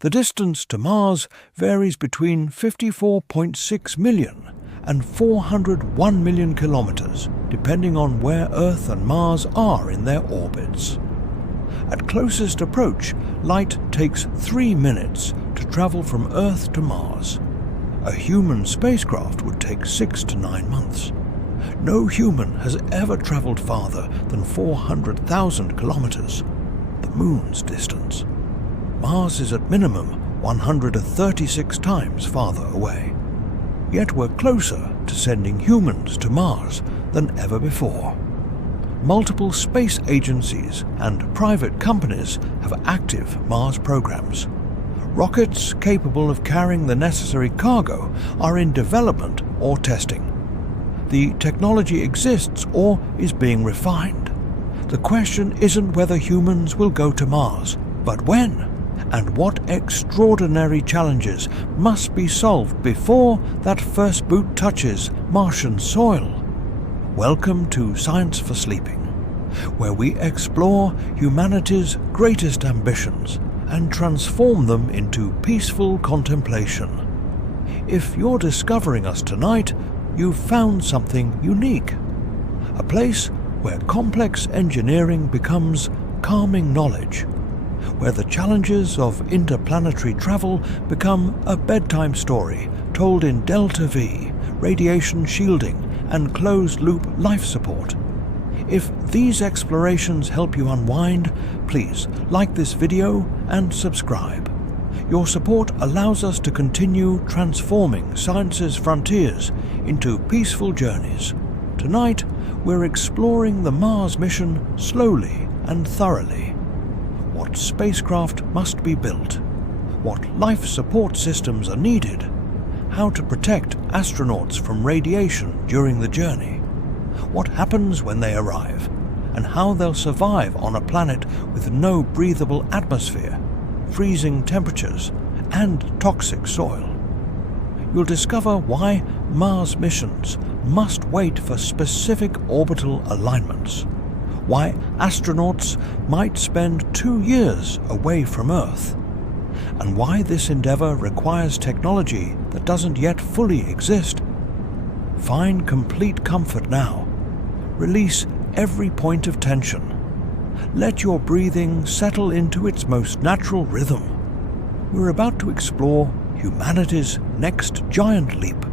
The distance to Mars varies between 54.6 million and 401 million kilometers, depending on where Earth and Mars are in their orbits. At closest approach, light takes 3 minutes to travel from Earth to Mars. A human spacecraft would take 6 to 9 months. No human has ever traveled farther than 400,000 kilometers, the Moon's distance. Mars is at minimum 136 times farther away. Yet we're closer to sending humans to Mars than ever before. Multiple space agencies and private companies have active Mars programs. Rockets capable of carrying the necessary cargo are in development or testing. The technology exists or is being refined. The question isn't whether humans will go to Mars, but when, and what extraordinary challenges must be solved before that first boot touches Martian soil. Welcome to Science for Sleeping, where we explore humanity's greatest ambitions and transform them into peaceful contemplation. If you're discovering us tonight, you've found something unique. A place where complex engineering becomes calming knowledge, where the challenges of interplanetary travel become a bedtime story told in Delta V, radiation shielding, and closed-loop life support. If these explorations help you unwind, please like this video and subscribe. Your support allows us to continue transforming science's frontiers into peaceful journeys. Tonight, we're exploring the Mars mission slowly and thoroughly. What spacecraft must be built, what life support systems are needed, how to protect astronauts from radiation during the journey, what happens when they arrive, and how they'll survive on a planet with no breathable atmosphere, freezing temperatures, and toxic soil. You'll discover why Mars missions must wait for specific orbital alignments, why astronauts might spend 2 years away from Earth, and why this endeavor requires technology that doesn't yet fully exist. Find complete comfort now. Release every point of tension. Let your breathing settle into its most natural rhythm. We're about to explore humanity's next giant leap,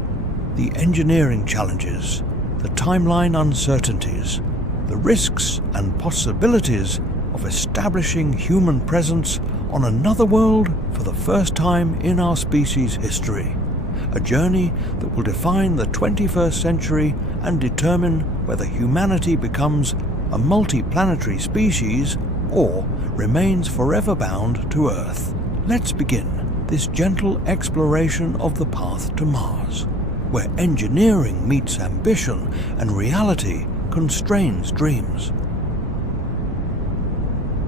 the engineering challenges, the timeline uncertainties, the risks and possibilities of establishing human presence on another world for the first time in our species' history. A journey that will define the 21st century and determine whether humanity becomes a multi-planetary species or remains forever bound to Earth. Let's begin this gentle exploration of the path to Mars, where engineering meets ambition and reality constrains dreams.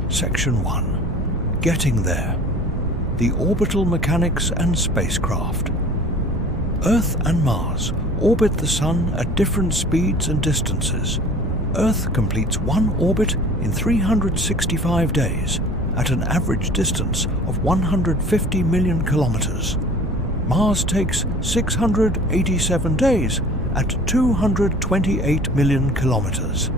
Section 1. Getting there. The orbital mechanics and spacecraft. Earth and Mars orbit the Sun at different speeds and distances. Earth completes one orbit in 365 days at an average distance of 150 million kilometers. Mars takes 687 days at 228 million kilometers.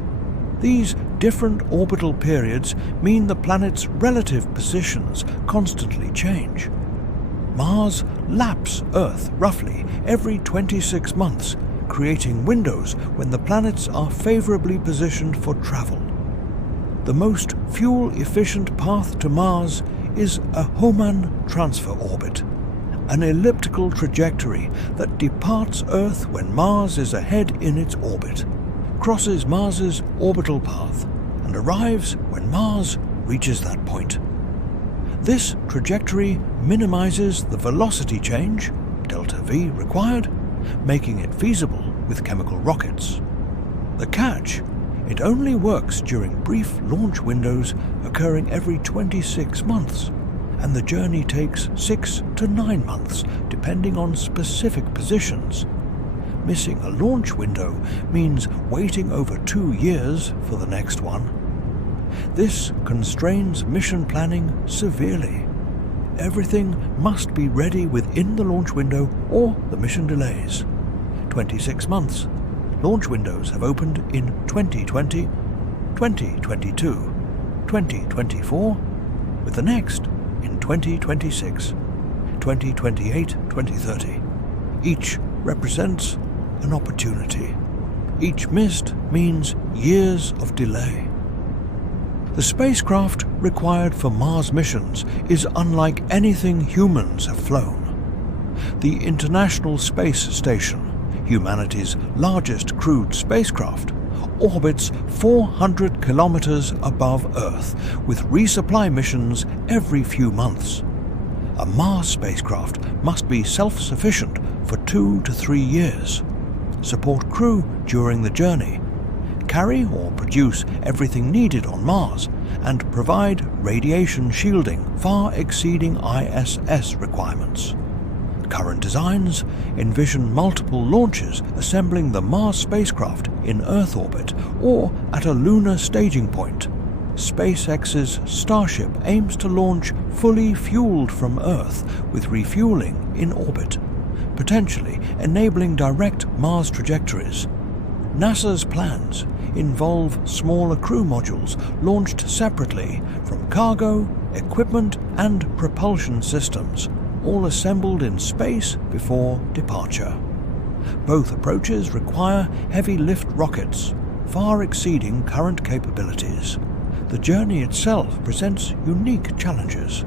These different orbital periods mean the planet's relative positions constantly change. Mars laps Earth roughly every 26 months, creating windows when the planets are favorably positioned for travel. The most fuel-efficient path to Mars is a Hohmann transfer orbit, an elliptical trajectory that departs Earth when Mars is ahead in its orbit, crosses Mars's orbital path, and arrives when Mars reaches that point. This trajectory minimizes the velocity change, delta V required, making it feasible with chemical rockets. The catch: it only works during brief launch windows occurring every 26 months, and the journey takes 6 to 9 months depending on specific positions. Missing a launch window means waiting over 2 years for the next one. This constrains mission planning severely. everything must be ready within the launch window or the mission delays. 26 months. Launch windows have opened in 2020, 2022, 2024, with the next in 2026, 2028, 2030. Each represents an opportunity. Each missed means years of delay. The spacecraft required for Mars missions is unlike anything humans have flown. The International Space Station, humanity's largest crewed spacecraft, orbits 400 kilometers above Earth with resupply missions every few months. A Mars spacecraft must be self-sufficient for 2 to 3 years, support crew during the journey, carry or produce everything needed on Mars, and provide radiation shielding far exceeding ISS requirements. Current designs envision multiple launches assembling the Mars spacecraft in Earth orbit or at a lunar staging point. SpaceX's Starship aims to launch fully fueled from Earth with refueling in orbit, potentially enabling direct Mars trajectories. NASA's plans involve smaller crew modules launched separately from cargo, equipment, and propulsion systems, all assembled in space before departure. Both approaches require heavy lift rockets, far exceeding current capabilities. The journey itself presents unique challenges.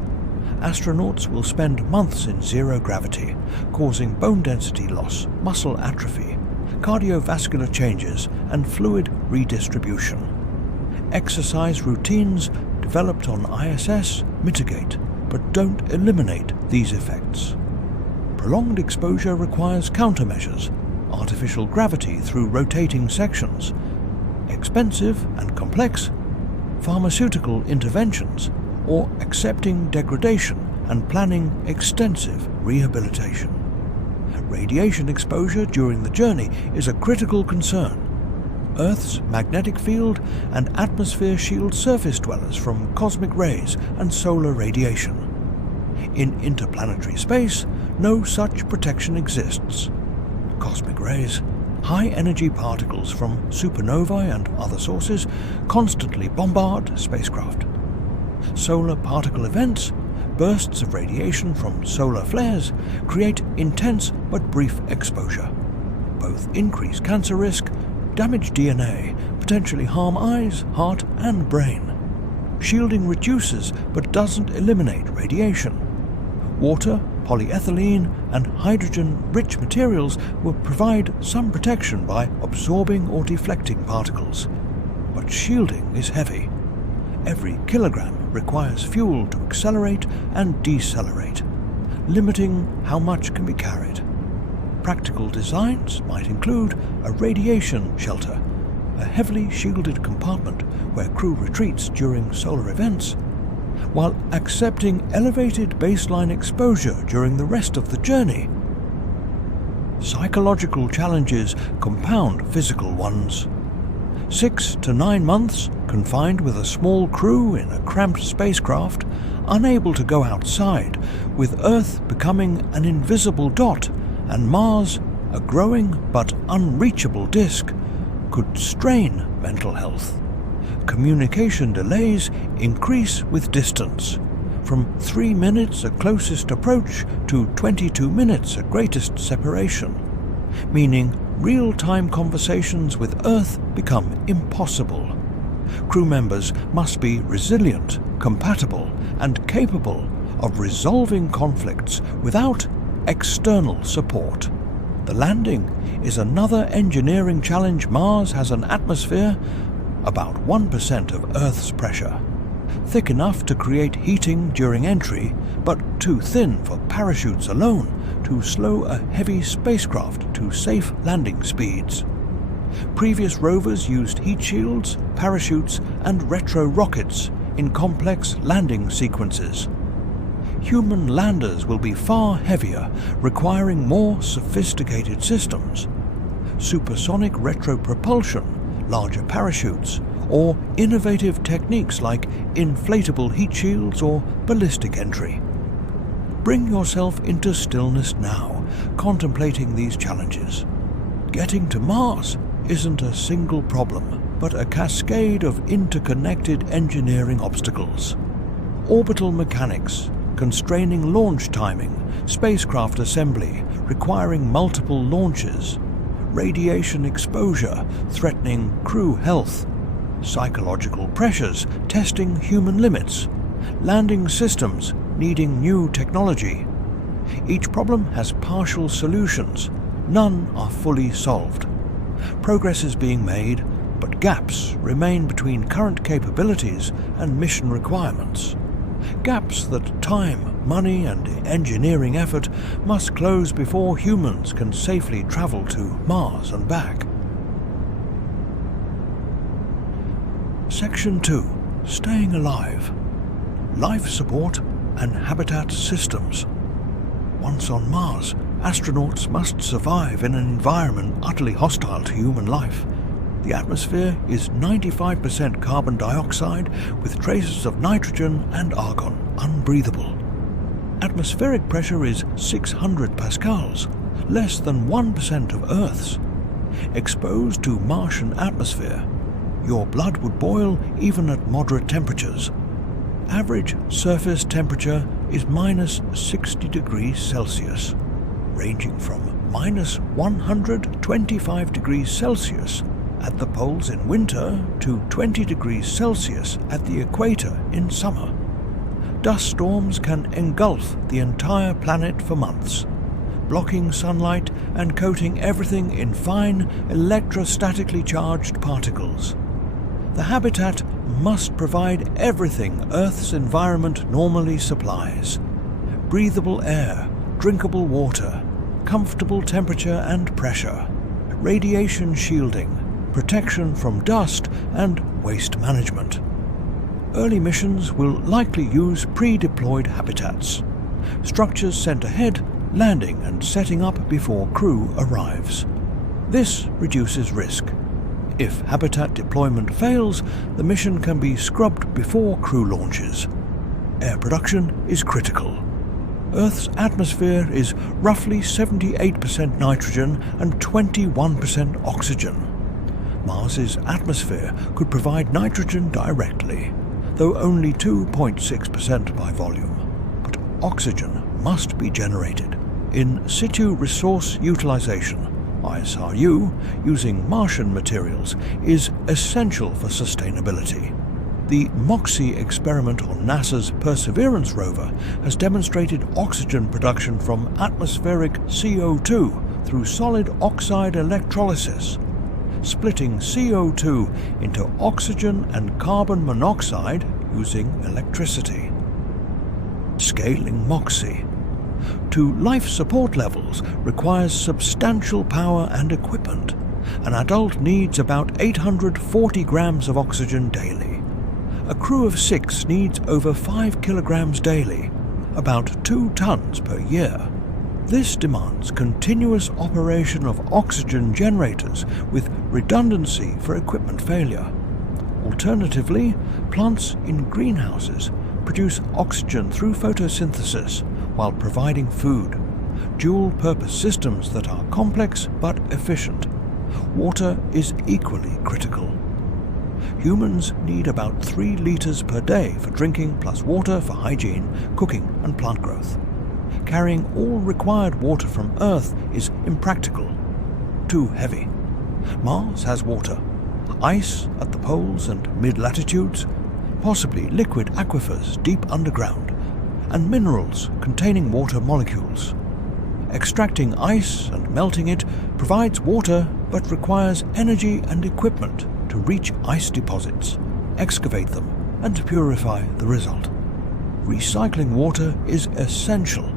Astronauts will spend months in zero gravity, causing bone density loss, muscle atrophy, cardiovascular changes, and fluid redistribution. Exercise routines developed on ISS mitigate but don't eliminate these effects. Prolonged exposure requires countermeasures, artificial gravity through rotating sections, expensive and complex pharmaceutical interventions, or accepting degradation and planning extensive rehabilitation. Radiation exposure during the journey is a critical concern. Earth's magnetic field and atmosphere shield surface dwellers from cosmic rays and solar radiation. In interplanetary space, no such protection exists. Cosmic rays, high-energy particles from supernovae and other sources, constantly bombard spacecraft. Solar particle events, bursts of radiation from solar flares, create intense but brief exposure. Both increase cancer risk, damage DNA, potentially harm eyes, heart, and brain. Shielding reduces but doesn't eliminate radiation. Water, polyethylene, and hydrogen-rich materials will provide some protection by absorbing or deflecting particles. But shielding is heavy. Every kilogram requires fuel to accelerate and decelerate, limiting how much can be carried. Practical designs might include a radiation shelter, a heavily shielded compartment where crew retreats during solar events, while accepting elevated baseline exposure during the rest of the journey. Psychological challenges compound physical ones. 6 to 9 months confined with a small crew in a cramped spacecraft, unable to go outside, with Earth becoming an invisible dot and Mars a growing but unreachable disk, could strain mental health. Communication delays increase with distance, from 3 minutes at closest approach to 22 minutes at greatest separation, meaning real-time conversations with Earth become impossible. Crew members must be resilient, compatible, and capable of resolving conflicts without external support. The landing is another engineering challenge. Mars has an atmosphere about 1% of Earth's pressure, thick enough to create heating during entry, but too thin for parachutes alone to slow a heavy spacecraft to safe landing speeds. Previous rovers used heat shields, parachutes, and retro rockets in complex landing sequences. Human landers will be far heavier, requiring more sophisticated systems. Supersonic retropropulsion, larger parachutes, or innovative techniques like inflatable heat shields or ballistic entry. Bring yourself into stillness now, contemplating these challenges. Getting to Mars isn't a single problem, but a cascade of interconnected engineering obstacles. Orbital mechanics, constraining launch timing, spacecraft assembly requiring multiple launches, radiation exposure threatening crew health, psychological pressures testing human limits, landing systems needing new technology. Each problem has partial solutions. None are fully solved. Progress is being made, but gaps remain between current capabilities and mission requirements. Gaps that time, money and engineering effort must close before humans can safely travel to Mars and back. Section 2. Staying alive. Life support and habitat systems. Once on Mars, astronauts must survive in an environment utterly hostile to human life. The atmosphere is 95% carbon dioxide with traces of nitrogen and argon, unbreathable. Atmospheric pressure is 600 pascals, less than 1% of Earth's. Exposed to Martian atmosphere, your blood would boil even at moderate temperatures. Average surface temperature is minus 60 degrees Celsius, ranging from minus 125 degrees Celsius at the poles in winter to 20 degrees Celsius at the equator in summer. Dust storms can engulf the entire planet for months, blocking sunlight and coating everything in fine, electrostatically charged particles. The habitat must provide everything Earth's environment normally supplies: breathable air, drinkable water, comfortable temperature and pressure, radiation shielding, protection from dust, and waste management. Early missions will likely use pre-deployed habitats, structures sent ahead, landing and setting up before crew arrives. This reduces risk. If habitat deployment fails, the mission can be scrubbed before crew launches. Air production is critical. Earth's atmosphere is roughly 78% nitrogen and 21% oxygen. Mars's atmosphere could provide nitrogen directly, though only 2.6% by volume. But oxygen must be generated. In-Situ Resource Utilization, ISRU, using Martian materials, is essential for sustainability. The MOXIE experiment on NASA's Perseverance rover has demonstrated oxygen production from atmospheric CO2 through solid oxide electrolysis, splitting CO2 into oxygen and carbon monoxide using electricity. Scaling MOXIE to life support levels requires substantial power and equipment. An adult needs about 840 grams of oxygen daily. A crew of 6 needs over 5 kilograms daily, about 2 tons per year. This demands continuous operation of oxygen generators with redundancy for equipment failure. Alternatively, plants in greenhouses produce oxygen through photosynthesis while providing food, dual-purpose systems that are complex but efficient. Water is equally critical. Humans need about 3 liters per day for drinking plus water for hygiene, cooking and plant growth. Carrying all required water from Earth is impractical, too heavy. Mars has water, ice at the poles and mid-latitudes, possibly liquid aquifers deep underground, and minerals containing water molecules. Extracting ice and melting it provides water but requires energy and equipment to reach ice deposits, excavate them, and purify the result. Recycling water is essential.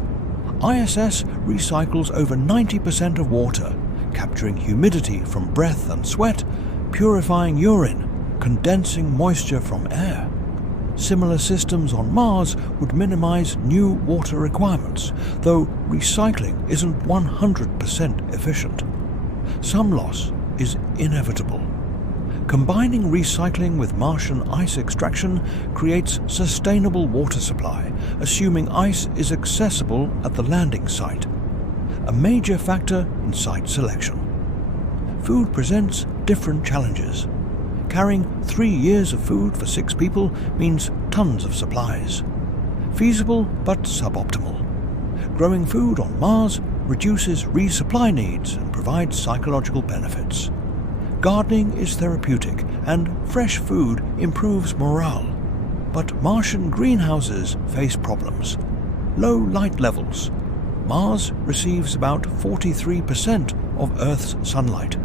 ISS recycles over 90% of water, capturing humidity from breath and sweat, purifying urine, condensing moisture from air. Similar systems on Mars would minimize new water requirements, though recycling isn't 100% efficient. Some loss is inevitable. Combining recycling with Martian ice extraction creates sustainable water supply, assuming ice is accessible at the landing site, a major factor in site selection. Food presents different challenges. Carrying 3 years of food for 6 people means tons of supplies. Feasible but suboptimal. Growing food on Mars reduces resupply needs and provides psychological benefits. Gardening is therapeutic and fresh food improves morale. But Martian greenhouses face problems. Low light levels. Mars receives about 43% of Earth's sunlight.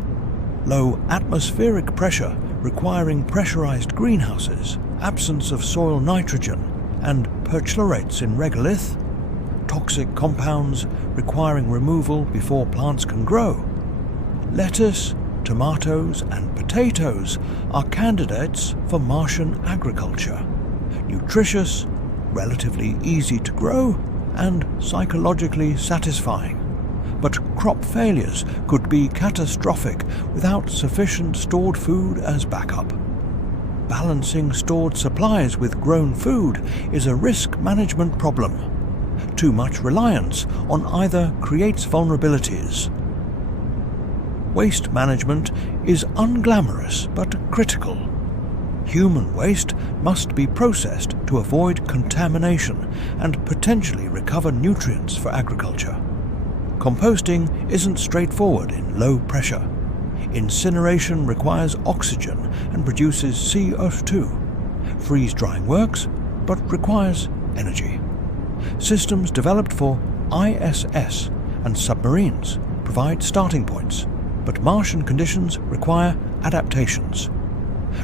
Low atmospheric pressure requiring pressurized greenhouses, absence of soil nitrogen, and perchlorates in regolith, toxic compounds requiring removal before plants can grow. Lettuce, tomatoes and potatoes are candidates for Martian agriculture. Nutritious, relatively easy to grow, and psychologically satisfying. But crop failures could be catastrophic without sufficient stored food as backup. Balancing stored supplies with grown food is a risk management problem. Too much reliance on either creates vulnerabilities. Waste management is unglamorous but critical. Human waste must be processed to avoid contamination and potentially recover nutrients for agriculture. Composting isn't straightforward in low pressure. Incineration requires oxygen and produces CO2. Freeze-drying works, but requires energy. Systems developed for ISS and submarines provide starting points, but Martian conditions require adaptations.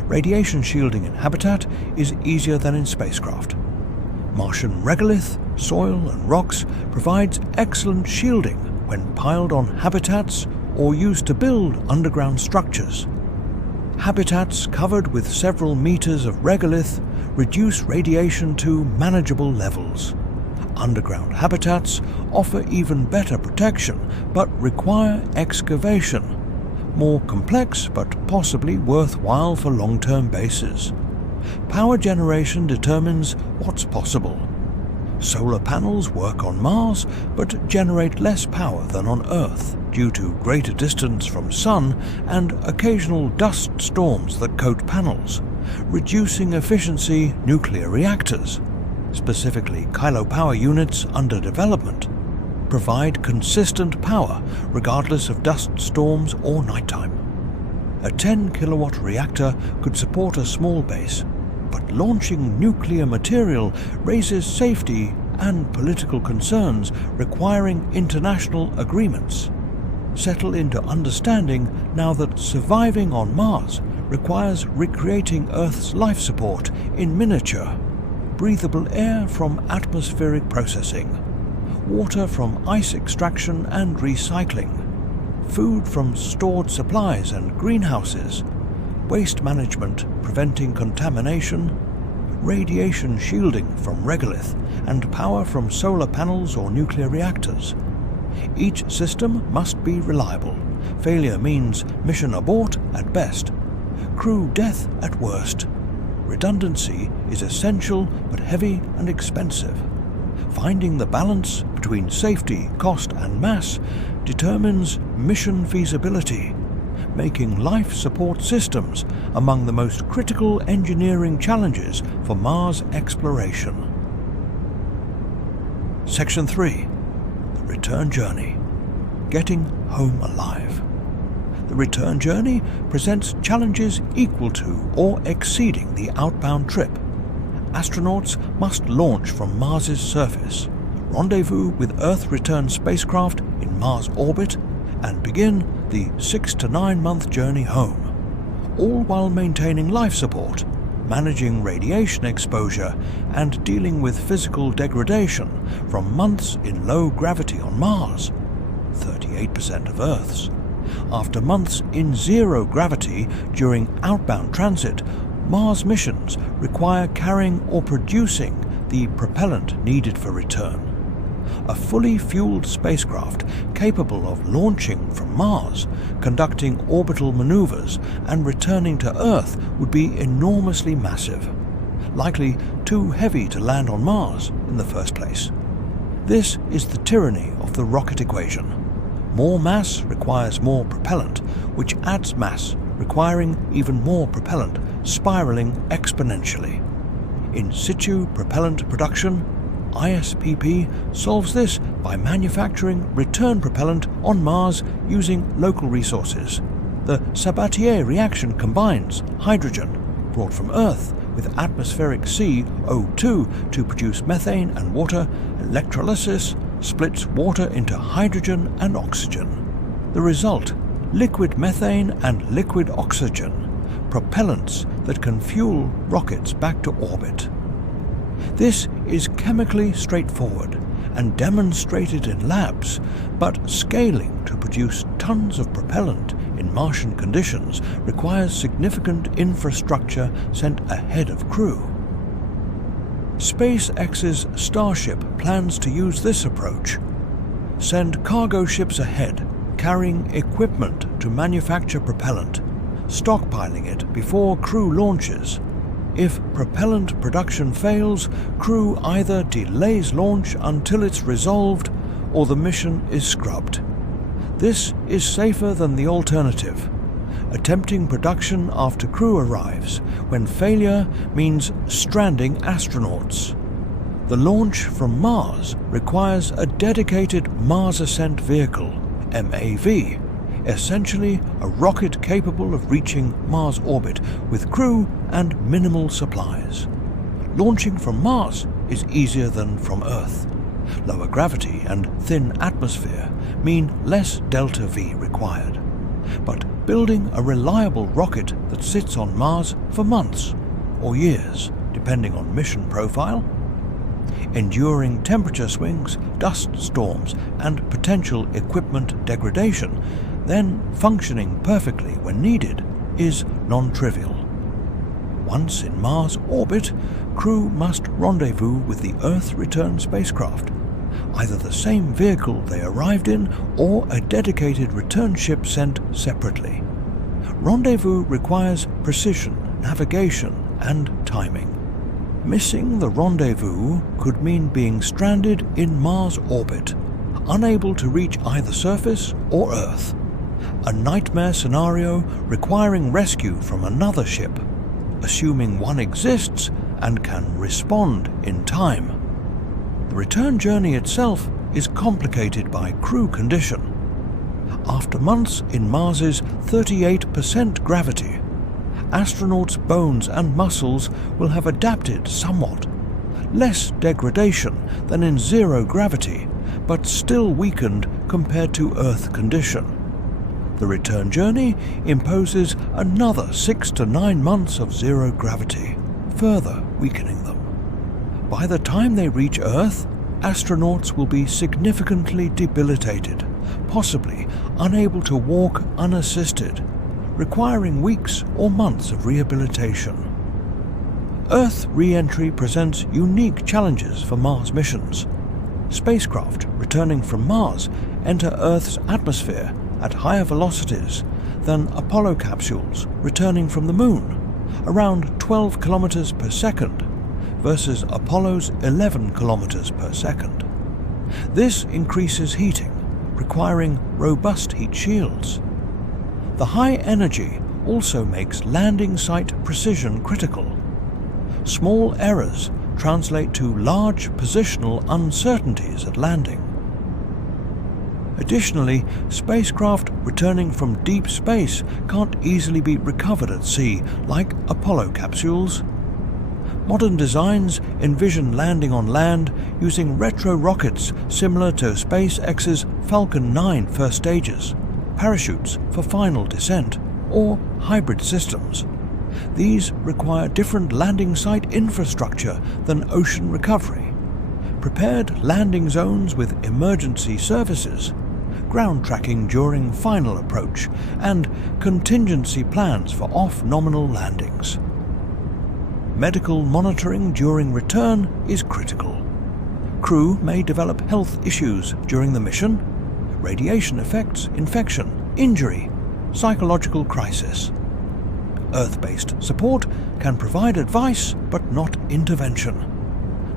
Radiation shielding in habitat is easier than in spacecraft. Martian regolith, soil and rocks provides excellent shielding when piled on habitats or used to build underground structures. Habitats covered with several meters of regolith reduce radiation to manageable levels. Underground habitats offer even better protection but require excavation. More complex but possibly worthwhile for long-term bases. Power generation determines what's possible. Solar panels work on Mars but generate less power than on Earth due to greater distance from Sun and occasional dust storms that coat panels, reducing efficiency nuclear reactors, specifically kilopower units under development, provide consistent power regardless of dust storms or nighttime. A 10-kilowatt reactor could support a small base, but launching nuclear material raises safety and political concerns requiring international agreements. Settle into understanding now that surviving on Mars requires recreating Earth's life support in miniature. Breathable air from atmospheric processing, water from ice extraction and recycling, food from stored supplies and greenhouses, waste management preventing contamination, radiation shielding from regolith, and power from solar panels or nuclear reactors. Each system must be reliable. Failure means mission abort at best, crew death at worst. Redundancy is essential but heavy and expensive. Finding the balance between safety, cost and mass determines mission feasibility, making life support systems among the most critical engineering challenges for Mars exploration. Section 3. The Return Journey. Getting home alive. The return journey presents challenges equal to or exceeding the outbound trip. Astronauts must launch from Mars's surface, rendezvous with Earth return spacecraft in Mars orbit, and begin the 6 to 9 month journey home, all while maintaining life support, managing radiation exposure, and dealing with physical degradation from months in low gravity on Mars, 38% of Earth's. After months in zero gravity during outbound transit, Mars missions require carrying or producing the propellant needed for return. a fully fueled spacecraft capable of launching from Mars, conducting orbital maneuvers, and returning to Earth would be enormously massive, likely too heavy to land on Mars in the first place. This is the tyranny of the rocket equation. More mass requires more propellant, which adds mass, requiring even more propellant, spiraling exponentially. In-Situ Propellant Production, ISPP, solves this by manufacturing return propellant on Mars using local resources. The Sabatier reaction combines hydrogen, brought from Earth, with atmospheric CO2 to produce methane and water. Electrolysis splits water into hydrogen and oxygen. The result: liquid methane and liquid oxygen, propellants that can fuel rockets back to orbit. This is chemically straightforward and demonstrated in labs, but scaling to produce tons of propellant in Martian conditions requires significant infrastructure sent ahead of crew. SpaceX's Starship plans to use this approach. Send cargo ships ahead, carrying equipment to manufacture propellant, stockpiling it before crew launches. If propellant production fails, crew either delays launch until it's resolved or the mission is scrubbed. This is safer than the alternative, attempting production after crew arrives, when failure means stranding astronauts. The launch from Mars requires a dedicated Mars Ascent Vehicle, MAV, essentially a rocket capable of reaching Mars orbit with crew and minimal supplies. Launching from Mars is easier than from Earth. Lower gravity and thin atmosphere mean less delta-V required. But building a reliable rocket that sits on Mars for months or years, depending on mission profile, enduring temperature swings, dust storms, and potential equipment degradation, then functioning perfectly when needed, is non-trivial. Once in Mars orbit, crew must rendezvous with the Earth return spacecraft, either the same vehicle they arrived in or a dedicated return ship sent separately. Rendezvous requires precision, navigation, and timing. Missing the rendezvous could mean being stranded in Mars orbit, unable to reach either surface or Earth. A nightmare scenario requiring rescue from another ship, assuming one exists and can respond in time. The return journey itself is complicated by crew condition. After months in Mars's 38% gravity, astronauts' bones and muscles will have adapted somewhat. Less degradation than in zero gravity, but still weakened compared to Earth condition. The return journey imposes another 6 to 9 months of zero gravity, further weakening them. By the time they reach Earth, astronauts will be significantly debilitated, possibly unable to walk unassisted, requiring weeks or months of rehabilitation. Earth re-entry presents unique challenges for Mars missions. Spacecraft returning from Mars enter Earth's atmosphere at higher velocities than Apollo capsules returning from the Moon, around 12 kilometers per second versus Apollo's 11 kilometers per second. This increases heating, requiring robust heat shields. The high energy also makes landing site precision critical. Small errors translate to large positional uncertainties at landing. Additionally, spacecraft returning from deep space can't easily be recovered at sea like Apollo capsules. Modern designs envision landing on land using retro rockets similar to SpaceX's Falcon 9 first stages, parachutes for final descent, or hybrid systems. These require different landing site infrastructure than ocean recovery. Prepared landing zones with emergency services, ground tracking during final approach, and contingency plans for off-nominal landings. Medical monitoring during return is critical. Crew may develop health issues during the mission: radiation effects, infection, injury, psychological crisis. Earth-based support can provide advice but not intervention.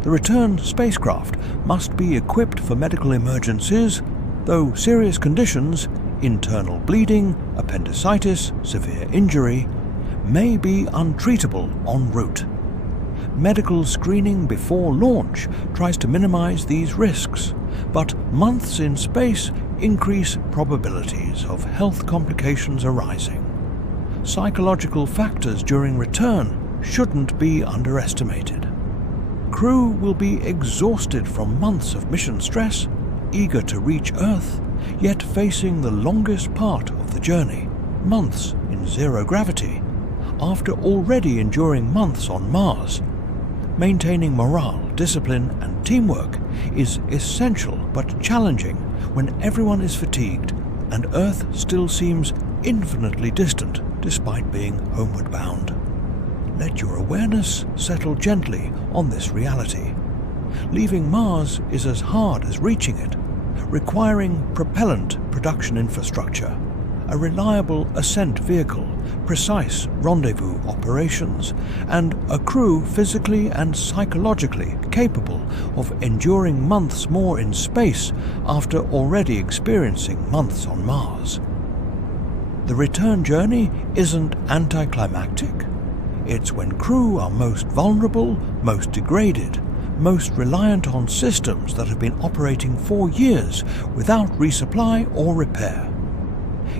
The return spacecraft must be equipped for medical emergencies, though serious conditions, internal bleeding, appendicitis, severe injury, may be untreatable en route. Medical screening before launch tries to minimize these risks, but months in space increase probabilities of health complications arising. Psychological factors during return shouldn't be underestimated. Crew will be exhausted from months of mission stress, eager to reach Earth, yet facing the longest part of the journey, months in zero gravity, after already enduring months on Mars. Maintaining morale, discipline, and teamwork is essential but challenging when everyone is fatigued and Earth still seems infinitely distant despite being homeward bound. Let your awareness settle gently on this reality. Leaving Mars is as hard as reaching it, requiring propellant production infrastructure, a reliable ascent vehicle, precise rendezvous operations, and a crew physically and psychologically capable of enduring months more in space after already experiencing months on Mars. The return journey isn't anticlimactic. It's when crew are most vulnerable, most degraded, most reliant on systems that have been operating for years without resupply or repair.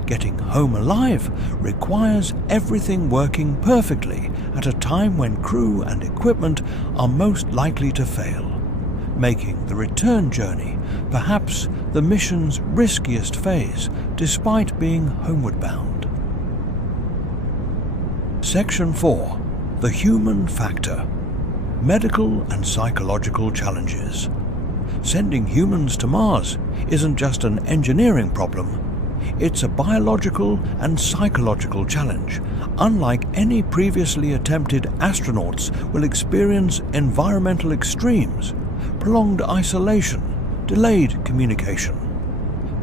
Getting home alive requires everything working perfectly at a time when crew and equipment are most likely to fail, making the return journey perhaps the mission's riskiest phase despite being homeward bound. Section 4. The Human Factor. Medical and psychological challenges. Sending humans to Mars isn't just an engineering problem. It's a biological and psychological challenge. Unlike any previously attempted, astronauts will experience environmental extremes, prolonged isolation, delayed communication,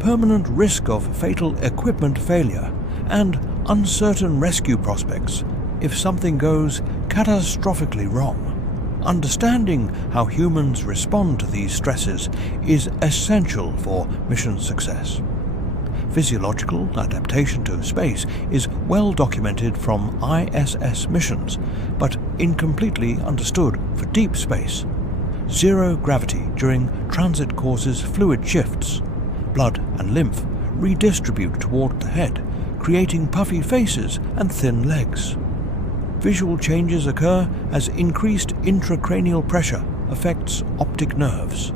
permanent risk of fatal equipment failure, and uncertain rescue prospects if something goes catastrophically wrong. Understanding how humans respond to these stresses is essential for mission success. Physiological adaptation to space is well documented from ISS missions, but incompletely understood for deep space. Zero gravity during transit causes fluid shifts. Blood and lymph redistribute toward the head, creating puffy faces and thin legs. Visual changes occur as increased intracranial pressure affects optic nerves.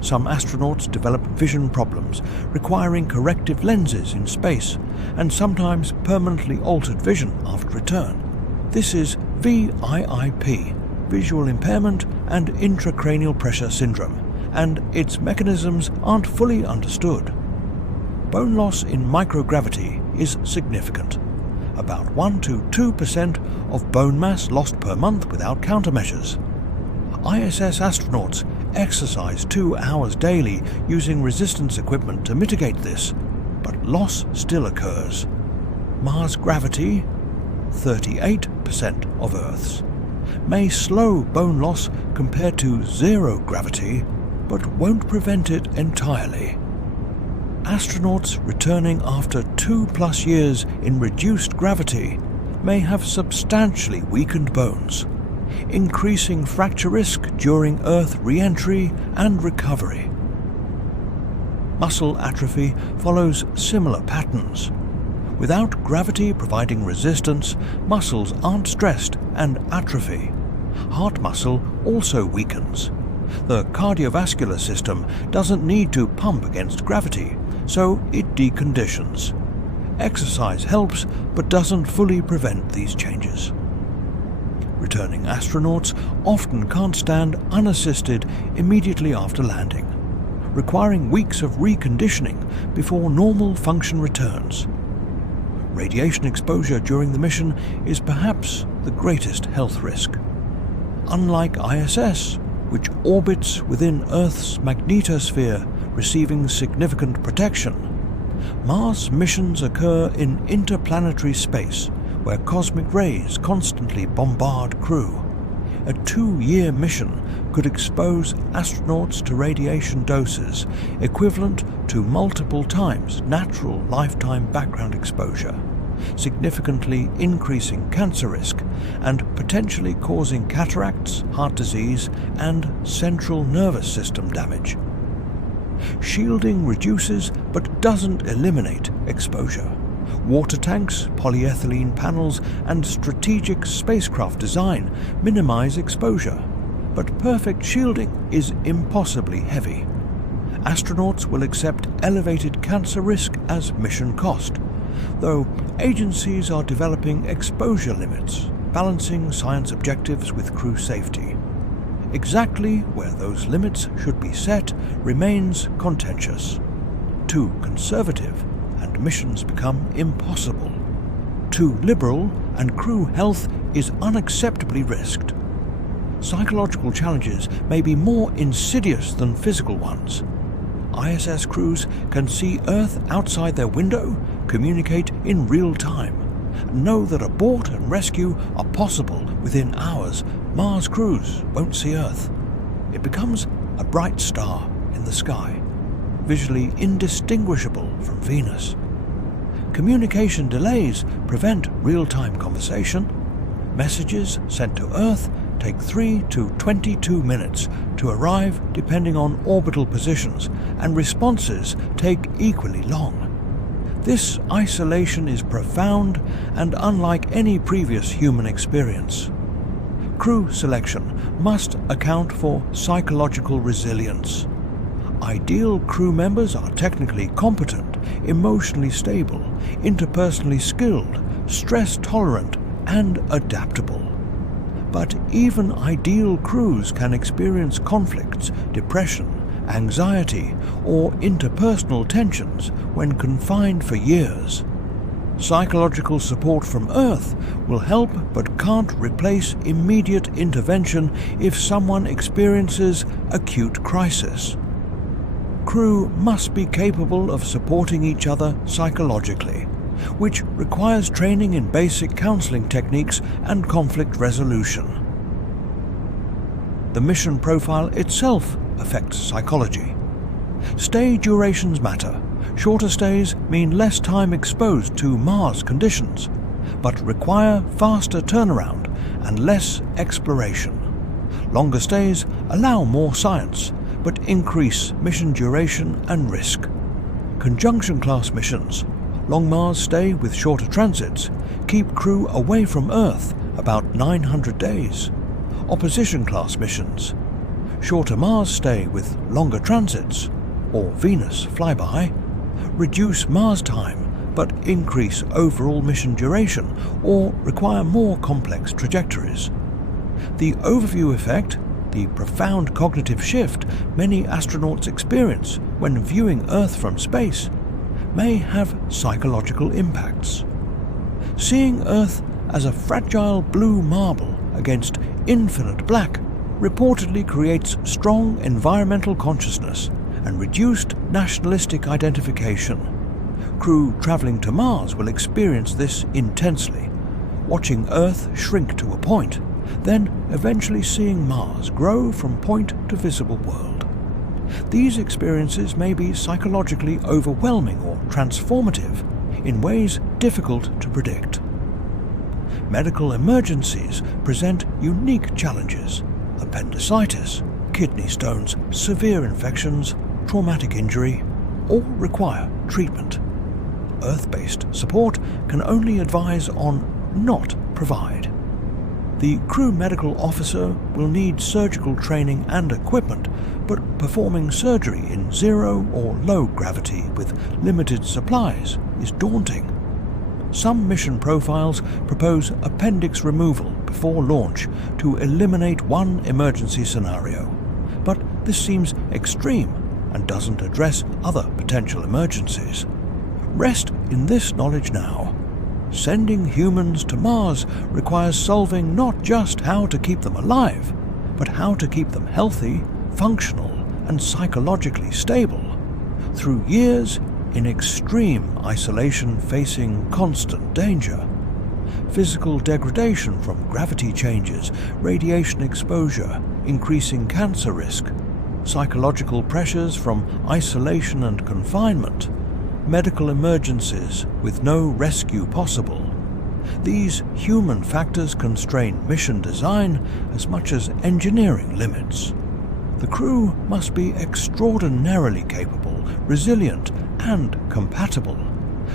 Some astronauts develop vision problems, requiring corrective lenses in space, and sometimes permanently altered vision after return. This is VIP, visual impairment and intracranial pressure syndrome, and its mechanisms aren't fully understood. Bone loss in microgravity is significant. About 1 to 2% of bone mass lost per month without countermeasures. ISS astronauts exercise 2 hours daily using resistance equipment to mitigate this, but loss still occurs. Mars gravity, 38% of Earth's, may slow bone loss compared to zero gravity, but won't prevent it entirely. Astronauts returning after 2+ years in reduced gravity may have substantially weakened bones, increasing fracture risk during Earth re-entry and recovery. Muscle atrophy follows similar patterns. Without gravity providing resistance, muscles aren't stressed and atrophy. Heart muscle also weakens. The cardiovascular system doesn't need to pump against gravity, so it deconditions. Exercise helps, but doesn't fully prevent these changes. Returning astronauts often can't stand unassisted immediately after landing, requiring weeks of reconditioning before normal function returns. Radiation exposure during the mission is perhaps the greatest health risk. Unlike ISS, which orbits within Earth's magnetosphere, receiving significant protection. Mars missions occur in interplanetary space, where cosmic rays constantly bombard crew. A 2-year mission could expose astronauts to radiation doses equivalent to multiple times natural lifetime background exposure, significantly increasing cancer risk and potentially causing cataracts, heart disease, and central nervous system damage. Shielding reduces but doesn't eliminate exposure. Water tanks, polyethylene panels, and strategic spacecraft design minimize exposure, but perfect shielding is impossibly heavy. Astronauts will accept elevated cancer risk as mission cost, though agencies are developing exposure limits, balancing science objectives with crew safety. Exactly where those limits should be set remains contentious. Too conservative, and missions become impossible. Too liberal, and crew health is unacceptably risked. Psychological challenges may be more insidious than physical ones. ISS crews can see Earth outside their window, communicate in real time, and know that abort and rescue are possible within hours. Mars crews won't see Earth. It becomes a bright star in the sky, visually indistinguishable from Venus. Communication delays prevent real-time conversation. Messages sent to Earth take 3 to 22 minutes to arrive depending on orbital positions, and responses take equally long. This isolation is profound and unlike any previous human experience. Crew selection must account for psychological resilience. Ideal crew members are technically competent, emotionally stable, interpersonally skilled, stress-tolerant, and adaptable. But even ideal crews can experience conflicts, depression, anxiety, or interpersonal tensions when confined for years. Psychological support from Earth will help but can't replace immediate intervention if someone experiences acute crisis. Crew must be capable of supporting each other psychologically, which requires training in basic counseling techniques and conflict resolution. The mission profile itself affects psychology. Stay durations matter. Shorter stays mean less time exposed to Mars conditions, but require faster turnaround and less exploration. Longer stays allow more science, but increase mission duration and risk. Conjunction class missions, long Mars stay with shorter transits, keep crew away from Earth about 900 days. Opposition class missions, shorter Mars stay with longer transits, or Venus flyby, reduce Mars time but increase overall mission duration or require more complex trajectories. The overview effect, the profound cognitive shift many astronauts experience when viewing Earth from space, may have psychological impacts. Seeing Earth as a fragile blue marble against infinite black reportedly creates strong environmental consciousness and reduced nationalistic identification. Crew traveling to Mars will experience this intensely, watching Earth shrink to a point, then eventually seeing Mars grow from point to visible world. These experiences may be psychologically overwhelming or transformative in ways difficult to predict. Medical emergencies present unique challenges: appendicitis, kidney stones, severe infections, traumatic injury, all require treatment. Earth-based support can only advise on, not provide. The crew medical officer will need surgical training and equipment, but performing surgery in zero or low gravity with limited supplies is daunting. Some mission profiles propose appendix removal before launch to eliminate one emergency scenario, but this seems extreme and doesn't address other potential emergencies. Rest in this knowledge now. Sending humans to Mars requires solving not just how to keep them alive, but how to keep them healthy, functional, and psychologically stable through years in extreme isolation facing constant danger. Physical degradation from gravity changes, radiation exposure, increasing cancer risk, psychological pressures from isolation and confinement, medical emergencies with no rescue possible. These human factors constrain mission design as much as engineering limits. The crew must be extraordinarily capable, resilient, and compatible,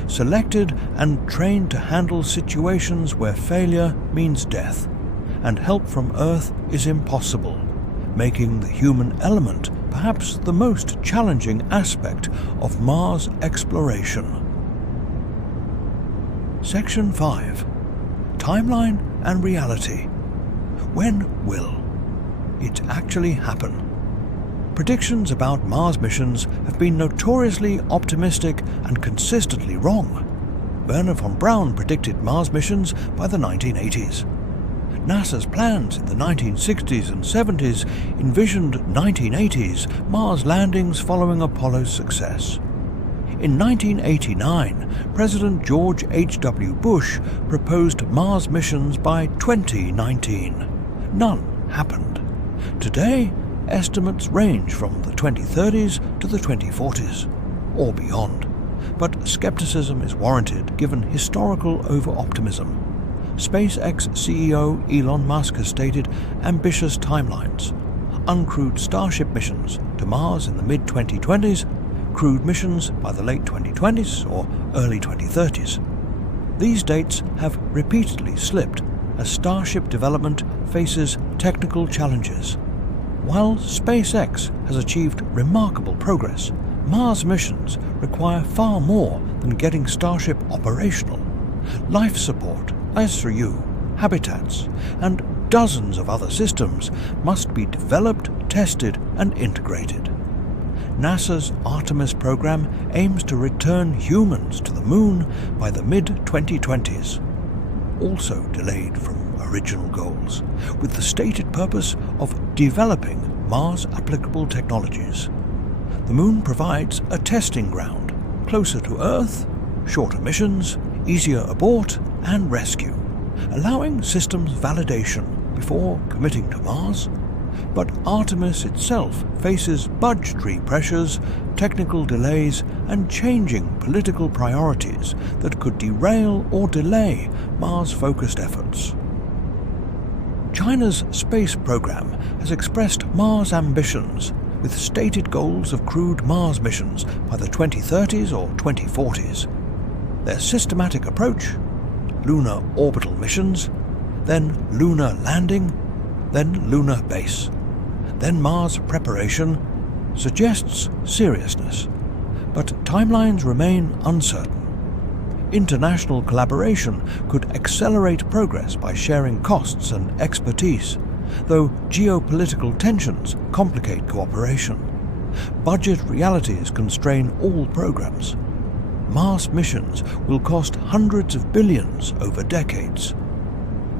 selected and trained to handle situations where failure means death, and help from Earth is impossible, making the human element perhaps the most challenging aspect of Mars exploration. Section 5. Timeline and reality. When will it actually happen? Predictions about Mars missions have been notoriously optimistic and consistently wrong. Wernher von Braun predicted Mars missions by the 1980s. NASA's plans in the 1960s and 70s envisioned 1980s Mars landings following Apollo's success. In 1989, President George H.W. Bush proposed Mars missions by 2019. None happened. Today, estimates range from the 2030s to the 2040s, or beyond. But skepticism is warranted given historical over-optimism. SpaceX CEO Elon Musk has stated ambitious timelines: uncrewed Starship missions to Mars in the mid-2020s, crewed missions by the late 2020s or early 2030s. These dates have repeatedly slipped as Starship development faces technical challenges. While SpaceX has achieved remarkable progress, Mars missions require far more than getting Starship operational. Life support, ISRU, habitats, and dozens of other systems must be developed, tested, and integrated. NASA's Artemis program aims to return humans to the Moon by the mid-2020s, also delayed from original goals, with the stated purpose of developing Mars-applicable technologies. The Moon provides a testing ground, closer to Earth, shorter missions, easier abort and rescue, allowing systems validation before committing to Mars. But Artemis itself faces budgetary pressures, technical delays, and changing political priorities that could derail or delay Mars-focused efforts. China's space program has expressed Mars ambitions, with stated goals of crewed Mars missions by the 2030s or 2040s. Their systematic approach: lunar orbital missions, then lunar landing, then lunar base, then Mars preparation, suggests seriousness, but timelines remain uncertain. International collaboration could accelerate progress by sharing costs and expertise, though geopolitical tensions complicate cooperation. Budget realities constrain all programs. Mars missions will cost hundreds of billions over decades.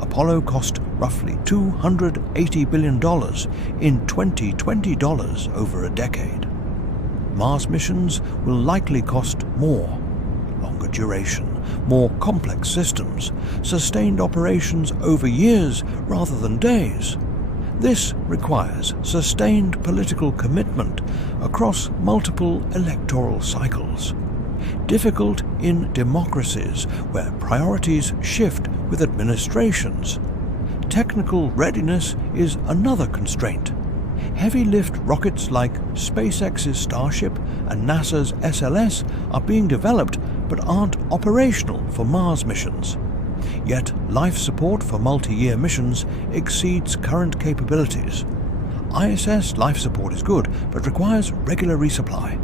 Apollo cost roughly $280 billion in 2020 dollars over a decade. Mars missions will likely cost more: longer duration, more complex systems, sustained operations over years rather than days. This requires sustained political commitment across multiple electoral cycles. Difficult in democracies where priorities shift with administrations. Technical readiness is another constraint. Heavy-lift rockets like SpaceX's Starship and NASA's SLS are being developed but aren't operational for Mars missions. Yet life support for multi-year missions exceeds current capabilities. ISS life support is good but requires regular resupply.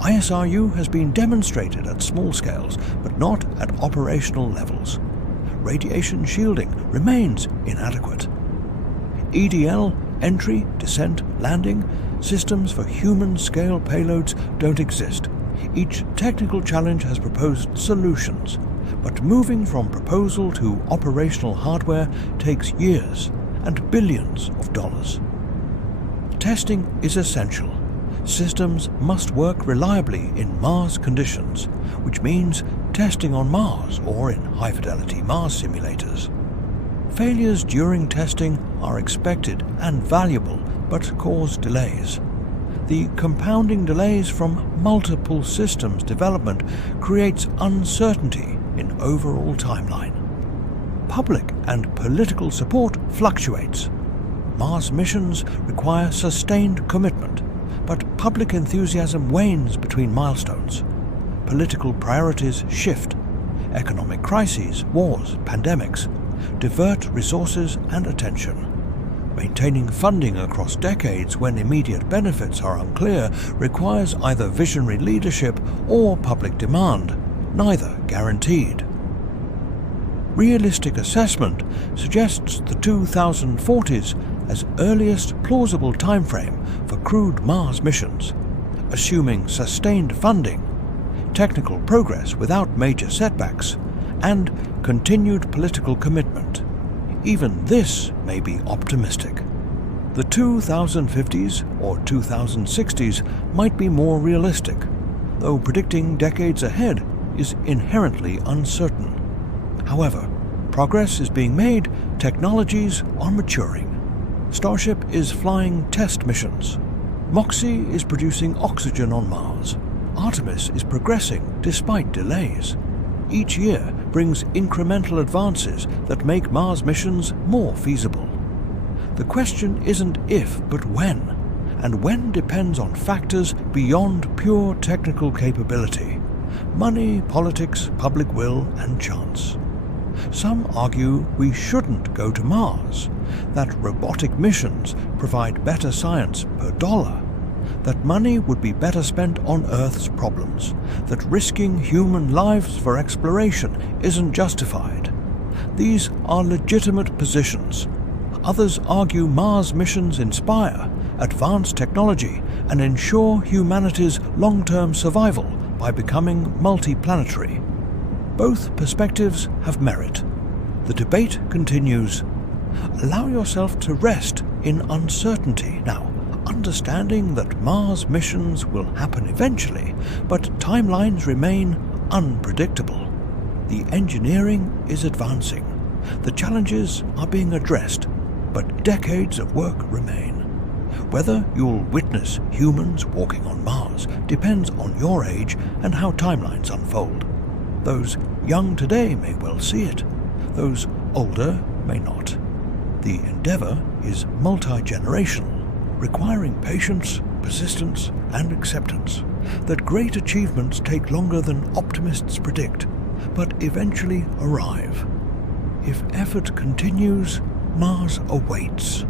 ISRU has been demonstrated at small scales but not at operational levels. Radiation shielding remains inadequate. EDL, entry, descent, landing, systems for human-scale payloads don't exist. Each technical challenge has proposed solutions, but moving from proposal to operational hardware takes years, and billions of dollars. Testing is essential. Systems must work reliably in Mars conditions, which means testing on Mars or in high-fidelity Mars simulators. Failures during testing are expected and valuable, but cause delays. The compounding delays from multiple systems development creates uncertainty in overall timeline. Public and political support fluctuates. Mars missions require sustained commitment, but public enthusiasm wanes between milestones. Political priorities shift. Economic crises, wars, pandemics divert resources and attention. Maintaining funding across decades when immediate benefits are unclear requires either visionary leadership or public demand, neither guaranteed. Realistic assessment suggests the 2040s as earliest plausible timeframe for crewed Mars missions, assuming sustained funding, technical progress without major setbacks, and continued political commitment. Even this may be optimistic. The 2050s or 2060s might be more realistic, though predicting decades ahead is inherently uncertain. However, progress is being made, technologies are maturing. Starship is flying test missions. Moxie is producing oxygen on Mars. Artemis is progressing despite delays. Each year brings incremental advances that make Mars missions more feasible. The question isn't if, but when, and when depends on factors beyond pure technical capability: money, politics, public will, and chance. Some argue we shouldn't go to Mars, that robotic missions provide better science per dollar, that money would be better spent on Earth's problems, that risking human lives for exploration isn't justified. These are legitimate positions. Others argue Mars missions inspire, advance technology, and ensure humanity's long-term survival by becoming multiplanetary. Both perspectives have merit. The debate continues. Allow yourself to rest in uncertainty now, understanding that Mars missions will happen eventually, but timelines remain unpredictable. The engineering is advancing. The challenges are being addressed, but decades of work remain. Whether you'll witness humans walking on Mars depends on your age and how timelines unfold. Those young today may well see it. Those older may not. The endeavor is multi-generational, requiring patience, persistence, and acceptance that great achievements take longer than optimists predict, but eventually arrive. If effort continues, Mars awaits,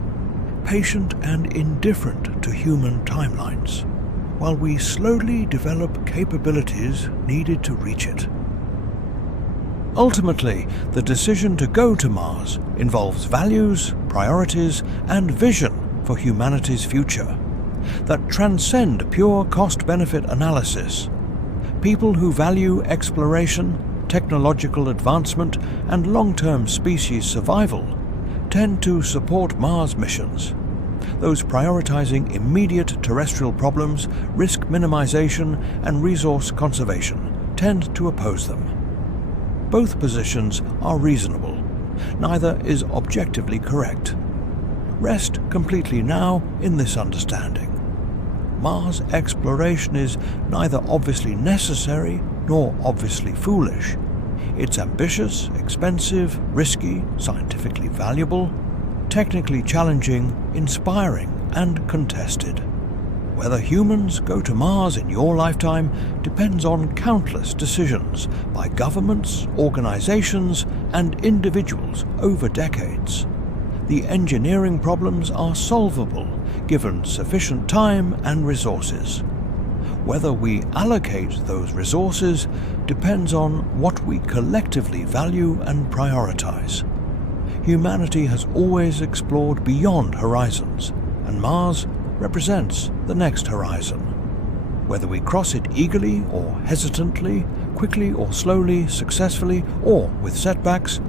patient and indifferent to human timelines, while we slowly develop capabilities needed to reach it. Ultimately, the decision to go to Mars involves values, priorities, and vision for humanity's future that transcend pure cost-benefit analysis. People who value exploration, technological advancement, and long-term species survival tend to support Mars missions. Those prioritizing immediate terrestrial problems, risk minimization, and resource conservation tend to oppose them. Both positions are reasonable. Neither is objectively correct. Rest completely now in this understanding. Mars exploration is neither obviously necessary nor obviously foolish. It's ambitious, expensive, risky, scientifically valuable, technically challenging, inspiring, and contested. Whether humans go to Mars in your lifetime depends on countless decisions by governments, organizations, and individuals over decades. The engineering problems are solvable given sufficient time and resources. Whether we allocate those resources depends on what we collectively value and prioritize. Humanity has always explored beyond horizons, and Mars represents the next horizon. Whether we cross it eagerly or hesitantly, quickly or slowly, successfully or with setbacks,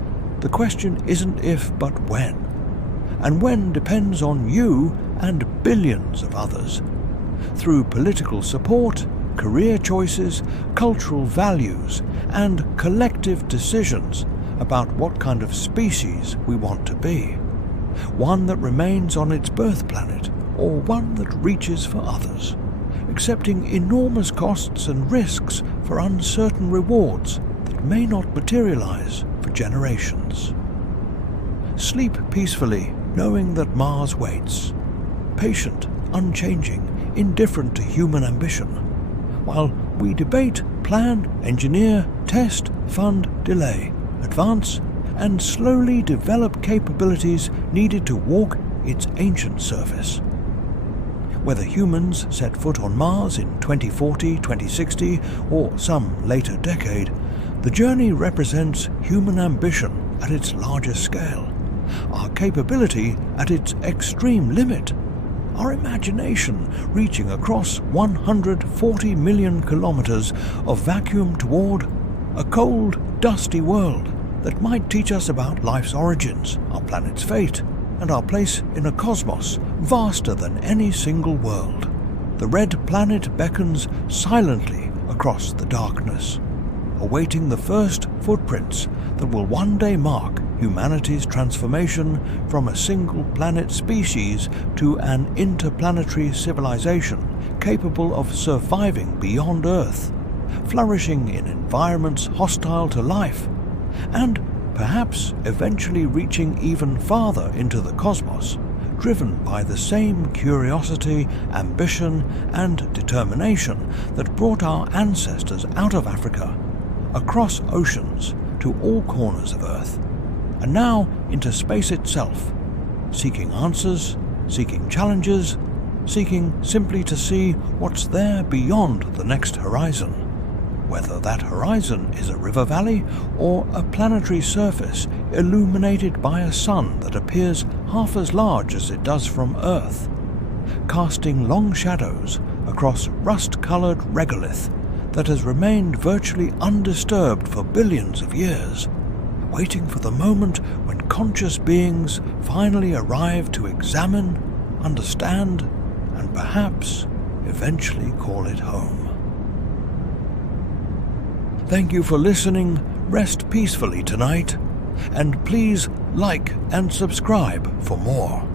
the question isn't if but when. and when depends on you and billions of others. Through political support, career choices, cultural values, and collective decisions about what kind of species we want to be. One that remains on its birth planet, or one that reaches for others, accepting enormous costs and risks for uncertain rewards that may not materialize for generations. Sleep peacefully, knowing that Mars waits, patient, unchanging, indifferent to human ambition, while we debate, plan, engineer, test, fund, delay, advance, and slowly develop capabilities needed to walk its ancient surface. Whether humans set foot on Mars in 2040, 2060, or some later decade, the journey represents human ambition at its largest scale, our capability at its extreme limit, our imagination reaching across 140 million kilometers of vacuum toward a cold, dusty world that might teach us about life's origins, our planet's fate, and our place in a cosmos vaster than any single world. The red planet beckons silently across the darkness, awaiting the first footprints that will one day mark humanity's transformation from a single planet species to an interplanetary civilization capable of surviving beyond Earth, flourishing in environments hostile to life, and perhaps eventually reaching even farther into the cosmos, driven by the same curiosity, ambition, and determination that brought our ancestors out of Africa, across oceans, to all corners of Earth, and now into space itself, seeking answers, seeking challenges, seeking simply to see what's there beyond the next horizon. Whether that horizon is a river valley or a planetary surface illuminated by a sun that appears half as large as it does from Earth, casting long shadows across rust-colored regolith that has remained virtually undisturbed for billions of years, waiting for the moment when conscious beings finally arrive to examine, understand, and perhaps eventually call it home. Thank you for listening. Rest peacefully tonight, and please like and subscribe for more.